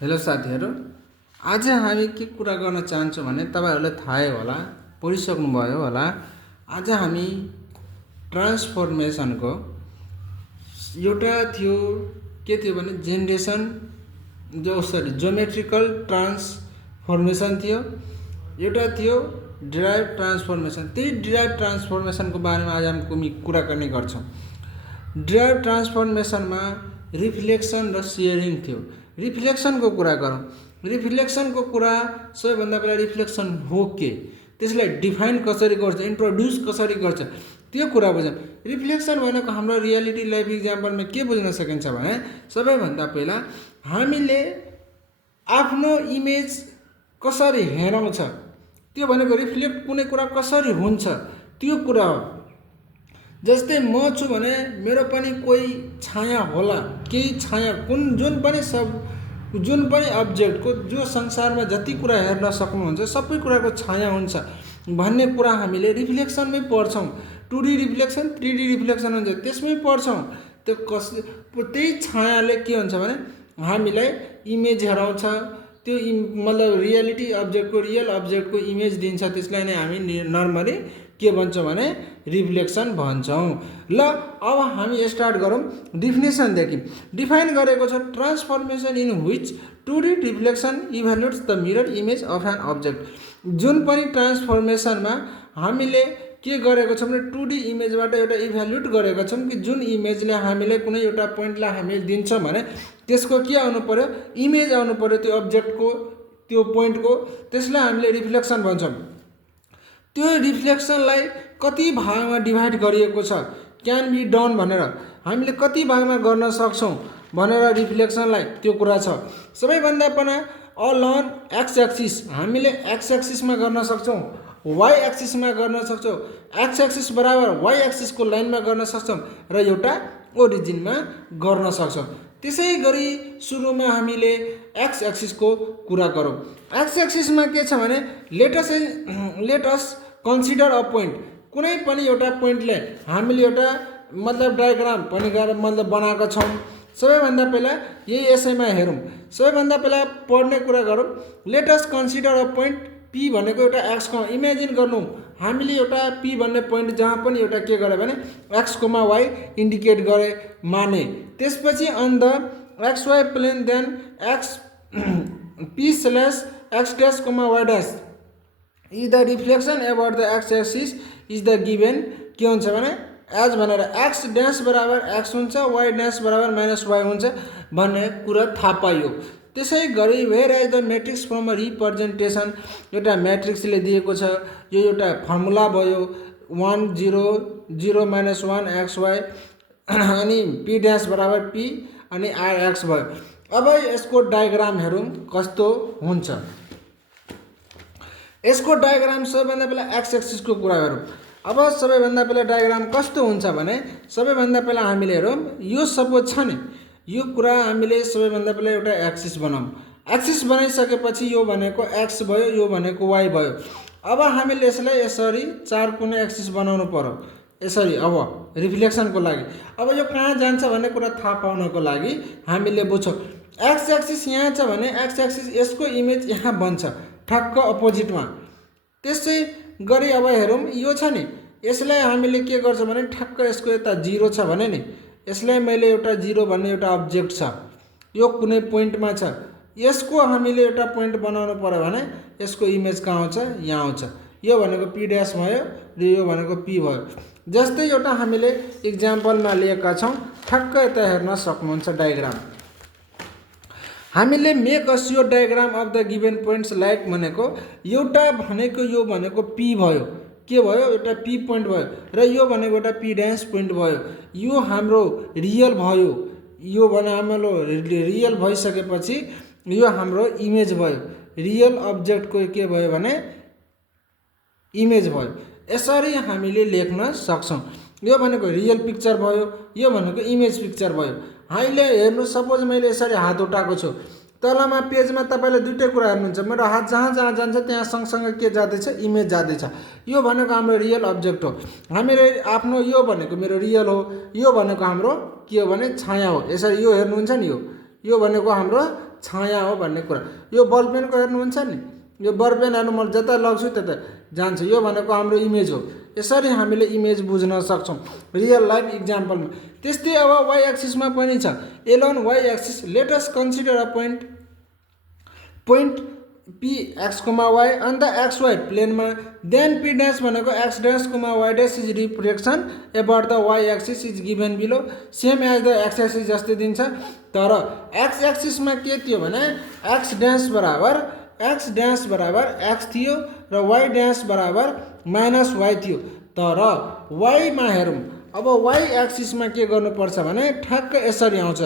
Hello साथीहरू, आज हामी के कुरा गर्न चाहन्छौँ भने तपाईहरुलाई थाहै होला, पढिसक्नुभयो होला। आज हामी ट्रान्सफर्मेसनको एउटा थियो, के थियो भने जेनरेसन ज्योमेट्रिकल ट्रान्सफर्मेसन थियो, एउटा थियो डिराइभ ट्रान्सफर्मेसन। त्यही डिराइभ ट्रान्सफर्मेसनको बारेमा आज हामी कुरा गर्ने गर्छौँ। डिराइभ ट्रान्सफर्मेसनमा रिफ्लेक्सन र सेयरिङ थियो। रिफ्लेक्सनको कुरा गरौँ। रिफ्लेक्सनको कुरा सबैभन्दा पहिला रिफ्लेक्सन हो के, त्यसलाई डिफाइन कसरी गर्छ, इन्ट्रोड्युस कसरी गर्छ, त्यो कुरा बुझौँ। रिफ्लेक्सन भनेको हाम्रो रियालिटी लाइफ इक्जाम्पलमा के बुझ्न सकिन्छ भने सबैभन्दा पहिला हामीले आफ्नो इमेज कसरी हेराउँछ, त्यो भनेको रिफ्लेक्ट कुनै कुरा कसरी हुन्छ त्यो कुरा हो। जस्तै म छु भने मेरो पनि कोही छाया होला, केही छाया जुन पनि अब्जेक्टको जो संसारमा जति कुरा हेर्न सक्नुहुन्छ सबै कुराको छाया हुन्छ भन्ने कुरा हामीले रिफ्लेक्सनमै पढ्छौँ। 2D रिफ्लेक्सन 3D रिफ्लेक्सन हुन्छ, त्यसमै पढ्छौँ। त्यही छायाले के हुन्छ भने हामीलाई इमेज हेराउँछ, त्यो मतलब रियालिटी अब्जेक्टको रियल अब्जेक्टको इमेज दिन्छ। त्यसलाई नै हामी नर्मली के भन्छौँ भने रिफ्लेक्सन भन्छौँ। ल अब हामी स्टार्ट गरौँ डिफिनेसनदेखि। डिफाइन गरेको छ transformation in which 2D reflection evaluates the mirror image of an object. जुन पनि ट्रान्सफर्मेसनमा हामीले के गरेको छौँ भने 2D इमेजबाट एउटा इभ्यालुएट गरेको छौँ कि जुन इमेजले हामीले कुनै एउटा पोइन्टलाई हामीले दिन्छौँ भने त्यसको के आउनु पर्यो, इमेज आउनु पर्यो त्यो अब्जेक्टको, त्यो पोइन्टको। त्यसलाई हामीले रिफ्लेक्सन भन्छौँ। त्यो रिफ्लेक्सनलाई कति भागमा डिभाइड गरिएको छ, क्यान बी डन भनेर हामीले कति भागमा गर्न सक्छौँ भनेर रिफ्लेक्सनलाई त्यो कुरा छ। सबैभन्दा पहिला अन एक्स एक्सिस हामीले एक्स एक्सिसमा गर्न सक्छौँ, वाइ एक्सिसमा गर्न सक्छौँ, एक्स एक्सिस बराबर वाइ एक्सिसको लाइनमा गर्न सक्छौँ र एउटा ओरिजिनमा गर्न सक्छौँ। त्यसै गरी सुरुमा हामीले एक्स एक्सिसको कुरा गरौँ। एक्स एक्सिसमा के छ भने let us consider a point. कुनै पनि एउटा पोइन्टले हामीले एउटा मतलब डायग्राम पनि मतलब बनाएको छौँ। सबैभन्दा पहिला यही यसैमा हेरौँ। सबैभन्दा पहिला पढ्ने कुरा गरौँ। Late us consider a point P भनेको एउटा एक्सको इमेजिन गर्नु हामीले एउटा पी भन्ने पोइन्ट जहाँ पनि एउटा के गरे भने एक्स कोमा वाइ इन्डिकेट गरे माने। त्यसपछि on the x why plane then x P slash x dash comma y dash is the reflection about the x axis is the given. के हुन्छ भने एज भनेर एक्स डैश बराबर x हुन्छ, y dash बराबर माइनस वाइ हुन्छ भन्ने कुरा थाहा पाइयो। त्यसै गरी where as the matrix from a representation, एउटा म्याट्रिक्सले दिएको छ, यो एउटा फर्मुला भयो 1 0 0 माइनस 1 एक्स वाइ अनि पी डैश बराबर पी अनि आर एक्स भयो। अब यसको डायग्राम हेरौँ कस्तो हुन्छ। यसको डायग्राम सबैभन्दा पहिला एक्स एक्सिसको कुरा गरौँ। अब सबैभन्दा पहिला डायग्राम कस्तो हुन्छ भने सबैभन्दा पहिला हामीले हेरौँ, यो सपोज छ नि, यो कुरा हामीले सबैभन्दा पहिला एउटा एक्सिस बनाऊँ। एक्सिस बनाइसकेपछि यो भनेको एक्स भयो, यो भनेको वाइ भयो। अब हामीले यसलाई यसरी चार कुने एक्सिस बनाउनु पर्यो यसरी। अब रिफ्लेक्सनको लागि अब यो कहाँ जान्छ भन्ने कुरा थाहा पाउनको लागि हामीले बुझ्छौँ। एक्स एक्सिस यहाँ छ भने एक्स एक्सिस यसको इमेज यहाँ बन्छ ठक्क अपोजिटमा। त्यसै गरी अब हेरौँ, यो छ नि, यसलाई हामीले के गर्छ भने ठक्क यसको यता 0 छ भने नि, यसलाई मैले एउटा 0 भन्ने एउटा अब्जेक्ट छ, यो कुनै पोइन्टमा छ, यसको हामीले एउटा पोइन्ट बनाउनु पर्यो भने यसको इमेज कहाँ आउँछ, यहाँ आउँछ। यो भनेको पी डैश भयो र यो भनेको पी भयो। जस्तै एउटा हामीले इक्जाम्पलमा लिएका छौँ, ठक्क यता हेर्न सक्नुहुन्छ डायग्राम। हामीले make a sure diagram of the given points like भनेको एउटा भनेको यो भनेको पी भयो, के भयो एउटा पी पोइन्ट भयो र यो भनेको एउटा पी डैश पोइन्ट भयो। यो हाम्रो रियल भयो, यो भने हाम्रो रियल भइसकेपछि यो हाम्रो इमेज भयो, रियल अब्जेक्टको के भयो भने इमेज भयो। यसरी हामीले लेख्न सक्छौँ। यो भनेको रियल पिक्चर भयो, यो भनेको इमेज पिक्चर भयो। अहिले हेर्नु, सपोज मैले यसरी हात उठाएको छु, तलमा पेजमा तपाईँले दुईटै कुरा हेर्नुहुन्छ। मेरो हात जहाँ जहाँ जान्छ त्यहाँ सँगसँगै के जाँदैछ, इमेज जाँदैछ। यो भनेको हाम्रो रियल अब्जेक्ट हो। हामीले आफ्नो यो भनेको मेरो रियल हो, यो भनेको हाम्रो के हो भने छाया हो। यसरी यो हेर्नुहुन्छ नि, यो भनेको हाम्रो छाया हो भन्ने कुरा। यो बल पेनको हेर्नुहुन्छ नि, यो बल पेन हेर्नु म जता लग्छु त्यता जान्छ, यो भनेको हाम्रो इमेज हो। यसरी हामीले इमेज बुझ्न सक्छौँ रियल लाइफ इक्जाम्पलमा। त्यस्तै अब वाइ एक्सिसमा पनि छ, along y axis. Let us consider a point P x comma why on the x y प्लेनमा, देन पी ड्यास भनेको x dash comma y dash is reflection about the y axis is given below, same as the x axis जस्तै दिन्छ। तर x एक्सिसमा के थियो भने X dash बराबर x थियो र वाइ ड्यास बराबर माइनस वाइ थियो। तर वाइमा हेरौँ, अब वाइ एक्सिसमा के गर्नुपर्छ भने ठ्याक्क यसरी आउँछ।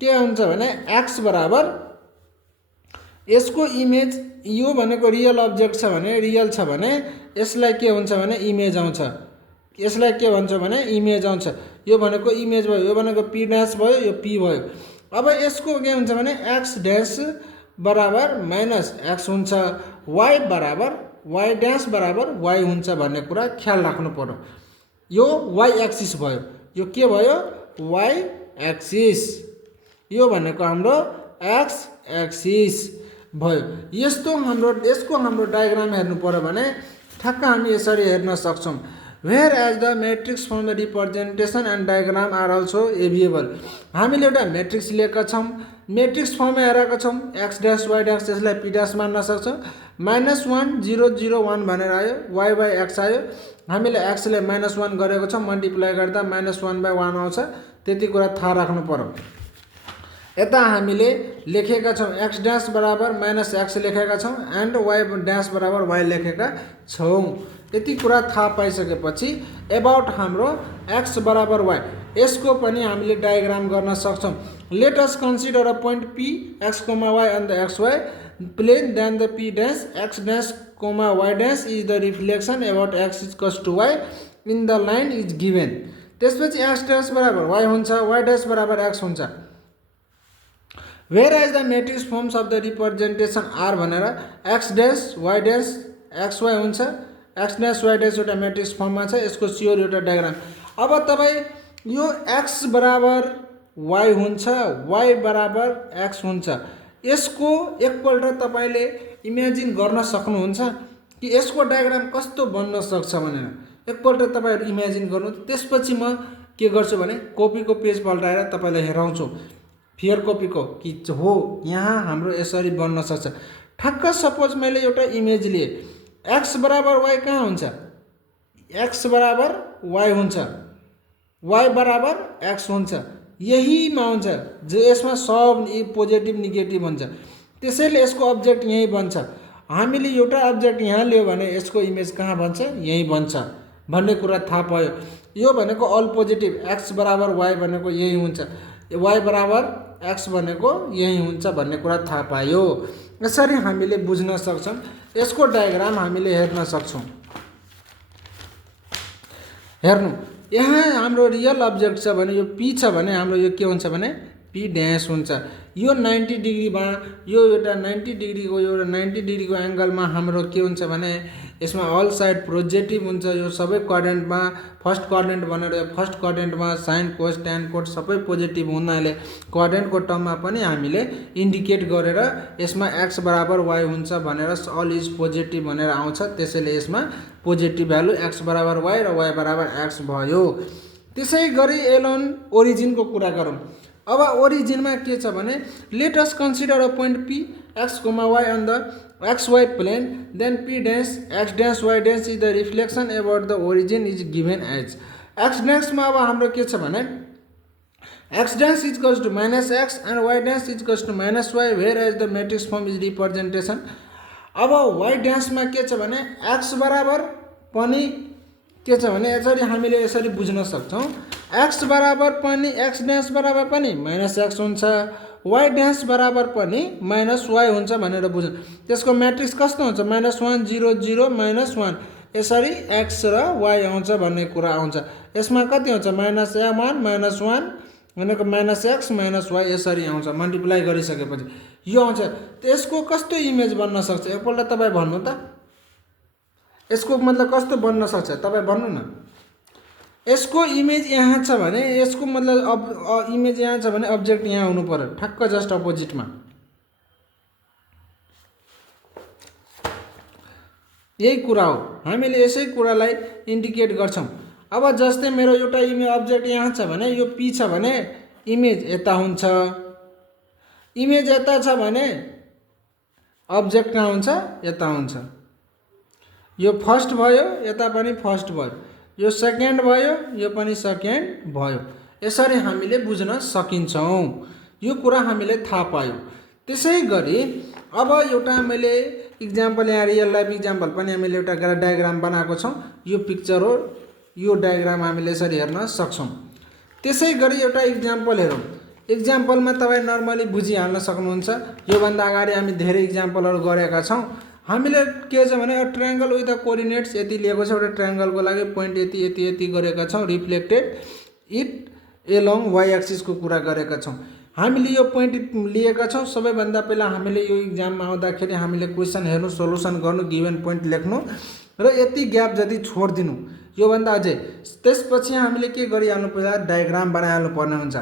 के हुन्छ भने एक्स बराबर यसको इमेज, यो भनेको रियल अब्जेक्ट छ भने, रियल छ भने यसलाई के हुन्छ भने इमेज आउँछ। यसलाई के भन्छ भने इमेज आउँछ। यो भनेको इमेज भयो, यो भनेको पी ड्यास भयो, यो पी भयो। अब यसको के हुन्छ भने एक्स ड्यास बराबर माइनस एक्स हुन्छ, वाइ बराबर वाइ ड्यास बराबर वाइ हुन्छ भन्ने कुरा ख्याल राख्नु पर्यो। यो वाइ एक्सिस भयो, यो के भयो वाइ एक्सिस, यो भनेको हाम्रो एक्स एक्सिस भयो। यसको हाम्रो डायग्राम हेर्नु पर्यो भने ठ्याक्क हामी यसरी हेर्न सक्छौँ। Where as the matrix form representation and diagram are also available. हामीले एउटा मैट्रिक्स लिएका छौँ, मैट्रिक्स फर्ममा हेरेका छौँ, एक्स ड्यास वाइ ड्यास, त्यसलाई पी ड्यास मान्न सक्छौँ। -1 0 0 1 भनेर आयो, वाइ बाई एक्स आयो। हामीले एक्सले -1 गरेको छौँ, मल्टिप्लाई गर्दा -1/1 आउँछ। त्यति कुरा थाहा राख्नु पर्यो। यता हामीले लेखेका छौँ एक्स ड्यास बराबर माइनस एक्स लेखेका छौँ एन्ड वाइ ड्यास बराबर वाइ लेखेका छौँ। यति कुरा थाहा पाइसकेपछि एबाउट हाम्रो एक्स बराबर वाइ, यसको पनि हामीले डायग्राम गर्न सक्छौँ। Let us consider a point P x comma why on the x why plane, then the P dash x dash comma y dash is the reflection about x equals to y in the line is given. त्यसपछि x dash बराबर Y हुन्छ, Y dash बराबर x हुन्छ। Where as the matrix forms of the representation are भनेर X dash Y dash X Y हुन्छ। X dash Y dash एउटा matrix फर्ममा छ, यसको स्योर एउटा डायग्राम। अब तपाईँ यो एक्स बराबर वाइ हुन्छ, वाइ बराबर एक्स हुन्छ, यसको एकपल्ट तपाईँले इमेजिन गर्न सक्नुहुन्छ कि यसको डायग्राम कस्तो बन्न सक्छ भनेर। एकपल्ट तपाईँहरू इमेजिन गर्नु, त्यसपछि म के गर्छु भने कपीको पेज पल्टाएर तपाईँलाई हेराउँछु फेयर कपीको कि हो यहाँ हाम्रो यसरी बन्न सक्छ। ठ्याक्क सपोज मैले एउटा इमेज लिएँ, एक्स बराबर वाइ कहाँ हुन्छ, एक्स बराबर वाइ हुन्छ, वाइ बराबर एक्स हुन्छ, यहीमा हुन्छ जो यसमा सब पोजिटिभ नेगेटिभ हुन्छ। त्यसैले यसको अब्जेक्ट यहीँ बन्छ। हामीले एउटा अब्जेक्ट यहाँ लियो भने यसको इमेज कहाँ बन्छ, यहीँ बन्छ भन्ने कुरा थाहा पायो। यो भनेको अल पोजिटिभ, एक्स बराबर वाइ भनेको यही हुन्छ, वाइ बराबर एक्स भनेको यही हुन्छ भन्ने कुरा थाहा पायो। यसरी हामीले बुझ्न सक्छौँ, यसको डायग्राम हामीले हेर्न सक्छौँ। हेर्नु, यहाँ हाम्रो रियल अब्जेक्ट छ भने यो पी छ भने हाम्रो यो के हुन्छ भने पी ड्यास हुन्छ। यो 90 डिग्रीमा, यो एउटा 90 डिग्रीको, यो 90 डिग्रीको एङ्गलमा हाम्रो के हुन्छ भने यसमा अल साइड पोजिटिभ हुन्छ। यो सबै क्वाड्रेन्टमा फर्स्ट क्वाड्रेन्ट भनेर फर्स्ट क्वाड्रेन्टमा साइन कोस ट्यान कोट सबै पोजिटिभ हुनाले क्वाड्रेन्टको टर्ममा पनि हामीले इन्डिकेट गरेर यसमा एक्स बराबर वाइ हुन्छ भनेर अल इज पोजिटिभ भनेर आउँछ। त्यसैले यसमा पोजिटिभ भ्यालु एक्स बराबर वाइ र वाइ बराबर एक्स भयो। त्यसै गरी एलोन ओरिजिनको कुरा गरौँ। अब ओरिजिनमा के छ भने let us consider a point P x comma why on the x why plane, then P dash x dash Y dash is the reflection about the origin is given as. X ड्यासमा अब हाम्रो के छ भने X dash is equals to minus X and why dash is equals to minus Y, where as the matrix form is representation. अब Y ड्यासमा के छ भने एक्स बराबर पनि के छ भने यसरी हामीले यसरी बुझ्न सक्छौँ, एक्स बराबर पनि एक्स ड्यास बराबर पनि माइनस एक्स हुन्छ, वाइ ड्यास बराबर पनि माइनस वाइ हुन्छ भनेर बुझ्नु। त्यसको म्याट्रिक्स कस्तो हुन्छ, -1 0 0 -1, यसरी एक्स र वाइ आउँछ भन्ने कुरा आउँछ। यसमा कति हुन्छ -1 -1 भनेको -x -y यसरी आउँछ मल्टिप्लाई गरिसकेपछि यो आउँछ। त्यसको कस्तो इमेज बन्न सक्छ एकपल्ट तपाईँ भन्नु त, यसको मतलब कस्तो बन्न सक्छ तपाईँ भन्नु न। यसको इमेज यहाँ छ भने यसको मतलब इमेज यहाँ छ भने अब्जेक्ट यहाँ हुनु पर्यो ठ्याक्क जस्ट अपोजिटमा। यही कुरा हो, हामीले यसै कुरालाई इन्डिकेट गर्छौँ। अब जस्तै मेरो एउटा इमेज अब्जेक्ट यहाँ छ भने यो पी छ भने इमेज यता हुन्छ, इमेज यता छ भने अब्जेक्ट कहाँ हुन्छ, यता हुन्छ। यो फर्स्ट भयो, यता पनि फर्स्ट भयो, यो सेकेन्ड भयो, यो पनि सेकेन्ड भयो। यसरी हामीले बुझ्न सकिन्छौँ, यो कुरा हामीले थाहा पायौँ। त्यसै गरी अब एउटा मैले इक्जाम्पल यहाँ रियल लाइफ इक्जाम्पल पनि हामीले एउटा डायग्राम बनाएको छौँ। यो पिक्चर हो, यो डायग्राम हामीले यसरी हेर्न सक्छौँ। त्यसै गरी एउटा इक्जाम्पल हेरौँ। इक्जाम्पलमा तपाईँ नर्मली बुझिहाल्न सक्नुहुन्छ। योभन्दा अगाडि हामी धेरै इक्जाम्पलहरू गरेका छौँ। हामीले के छ भने ट्रायङ्गल विथ द कोअर्डिनेट्स यति लिएको छ, एउटा ट्रायङ्गलको लागि पोइन्ट यति यति यति गरेका छौँ, रिफ्लेक्टेड इट एलोङ वाइ एक्सिसको कुरा गरेका छौँ। हामीले यो पोइन्ट लिएका छौँ। सबैभन्दा पहिला हामीले यो इक्जाममा आउँदाखेरि हामीले क्वेसन हेर्नु, सोलुसन गर्नु, गिभन पोइन्ट लेख्नु र यति ग्याप जति छोडिदिनु, योभन्दा अझै त्यसपछि हामीले के गरिहाल्नु पर्छ, डायग्राम बनाइहाल्नु पर्ने हुन्छ,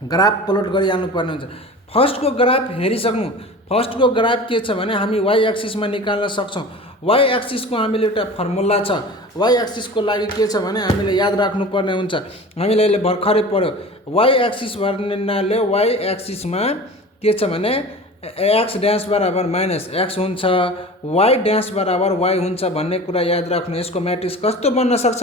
ग्राफ प्लोट गरिहाल्नु पर्ने हुन्छ। फर्स्टको ग्राफ हेरिसक्नु। फर्स्टको ग्राफ के छ भने हामी वाइ एक्सिसमा निकाल्न सक्छौँ। वाइ एक्सिसको हामीले एउटा फर्मुला छ। वाइ एक्सिसको लागि के छ भने हामीले याद राख्नुपर्ने हुन्छ। हामीले अहिले भर्खरै पढ्यो, वाइ एक्सिस भन्नाले वाइ एक्सिसमा के छ भने एक्स ड्यास बराबर माइनस एक्स हुन्छ, वाइ ड्यास बराबर वाइ हुन्छ भन्ने कुरा याद राख्नु। यसको म्याट्रिक्स कस्तो बन्न सक्छ,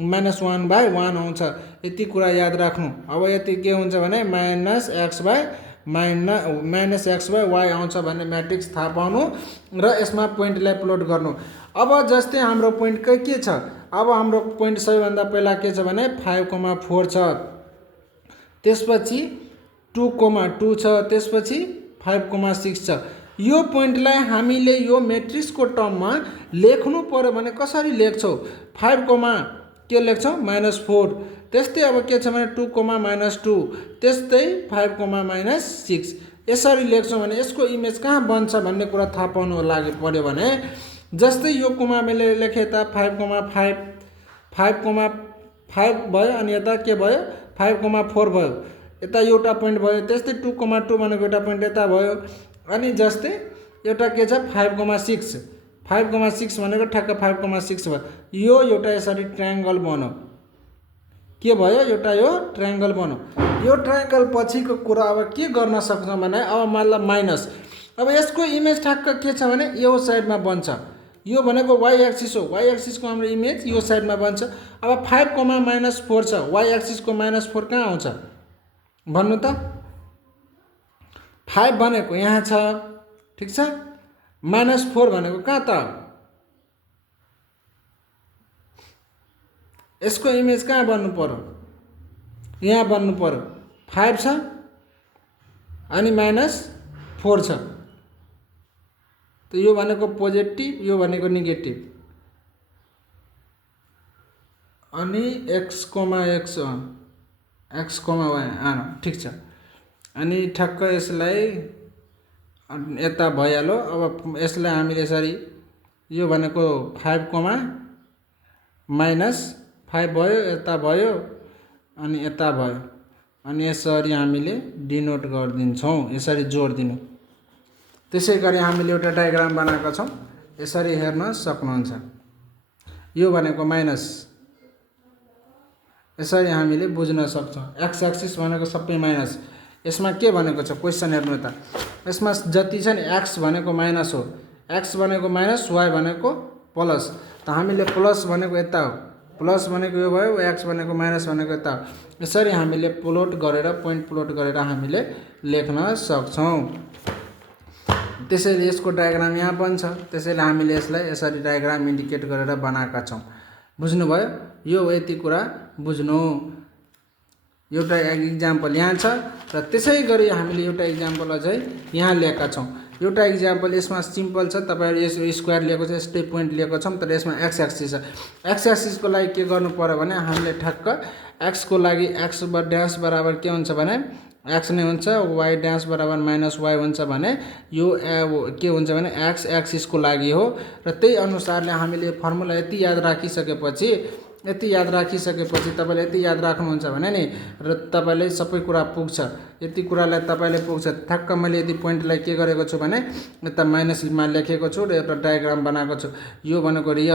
-1/1 आउँछ, यति कुरा याद राख्नु। अब यति के हुन्छ भने माइनस एक्स बाई वाइ आउँछ भन्ने म्याट्रिक्स थाहा पाउनु र यसमा पोइन्टलाई प्लोट गर्नु। अब जस्तै हाम्रो पोइन्ट के छ, अब हाम्रो पोइन्ट सबैभन्दा पहिला के छ भने 5,4 छ, त्यसपछि 2,2 छ, त्यसपछि 5,6 छ। यो पोइन्टलाई हामीले यो म्याट्रिक्सको टर्ममा लेख्नु पर्यो भने कसरी लेख्छौँ, 5, के लेख्छौँ -4। त्यस्तै अब के छ भने 2,-2, त्यस्तै 5,-6 यसरी लेख्छौँ भने यसको इमेज कहाँ बन्छ भन्ने कुरा थाहा पाउनु लागि पर्यो भने जस्तै यो कोमा मैले लेखेँ त 5,5 भयो, अनि यता के भयो 5,4 भयो, यता एउटा पोइन्ट भयो। त्यस्तै 2,2 भनेको एउटा पोइन्ट यता भयो। अनि जस्तै एउटा के छ 5,6 भनेको ठ्याक्क 5,6 भयो। यो एउटा यसरी ट्रायङ्गल बन्यो, के भयो, एउटा यो ट्रायङ्गल बन्यो। यो ट्रायङ्गल पछिको कुरा अब के गर्न सक्छौँ भने अब मतलब माइनस, अब यसको इमेज ठ्याक्क के छ भने यो साइडमा बन्छ। यो भनेको वाइ एक्सिस हो, वाइ एक्सिसको हाम्रो इमेज यो साइडमा बन्छ। अब 5,-4 छ, वाइ एक्सिसको -4 कहाँ आउँछ भन्नु त, 5 भनेको यहाँ छ, ठिक छ, -4 भनेको कहाँ त, यसको इमेज कहाँ बन्नु पर्यो, यहाँ बन्नु पर्यो। 5 छ अनि -4 छ, त यो भनेको पोजिटिभ, यो भनेको नेगेटिभ, अनि x, y ठिक छ। अनि ठ्याक्क यसलाई यता भइहाल्यो। अब यसलाई हामीले यसरी, यो भनेको 5,-5 भयो, यता भयो अनि यता भयो, अनि यसरी हामीले डिनोट गरिदिन्छौँ, यसरी जोडिदिनु। त्यसै गरी हामीले एउटा डायग्राम बनाएका छौँ, यसरी हेर्न सक्नुहुन्छ। यो भनेको माइनस, यसरी हामीले बुझ्न सक्छौँ। एक्स एक्सिस भनेको सबै माइनस। यसमा के भनेको छ क्वेसन हेर्नु त, यसमा जति छ नि एक्स भनेको माइनस हो, एक्स भनेको माइनस, वाइ भनेको प्लस, त हामीले प्लस भनेको यता हो, प्लस भनेको यो भयो, एक्स भनेको माइनस भनेको यता हो। यसरी हामीले प्लोट गरेर, पोइन्ट प्लोट गरेर हामीले लेख्न सक्छौँ। त्यसैले यसको डायग्राम यहाँ बन्छ। त्यसैले हामीले यसलाई यसरी डायग्राम इन्डिकेट गरेर बनाएका छौँ। बुझ्नुभयो, यो यति कुरा बुझ्नु। एउटा इक्जाम्पल यहाँ छ र त्यसै गरी हामीले एउटा इक्जाम्पल अझै यहाँ लिएका छौँ। एउटा इक्जाम्पल यसमा सिम्पल छ, तपाईँहरू यस स्क्वायर लिएको छ, यस्तै पोइन्ट लिएको छौँ, तर यसमा एक्स एक्सिस छ। एक्स एक्सिसको लागि के गर्नु पर्यो भने हामीले ठ्याक्क एक्सको लागि एक्स ड्यास बराबर के हुन्छ भने एक्स नै हुन्छ, वाइ ड्यास बराबर -वाइ हुन्छ भने यो के हुन्छ भने एक्स एक्सिसको लागि हो। र त्यही अनुसारले हामीले फर्मुला यति याद राखिसकेपछि यति याद राखिसकेपछि तपाईँले यति याद राख्नुहुन्छ भने नि र तपाईँले सबै कुरा पुग्छ। यति कुरालाई तपाईँले पुग्छ। ठ्याक्क मैले यति पोइन्टलाई के गरेको छु भने यता माइनसमा लेखेको छु र एउटा डायग्राम बनाएको छु। यो भनेको रियल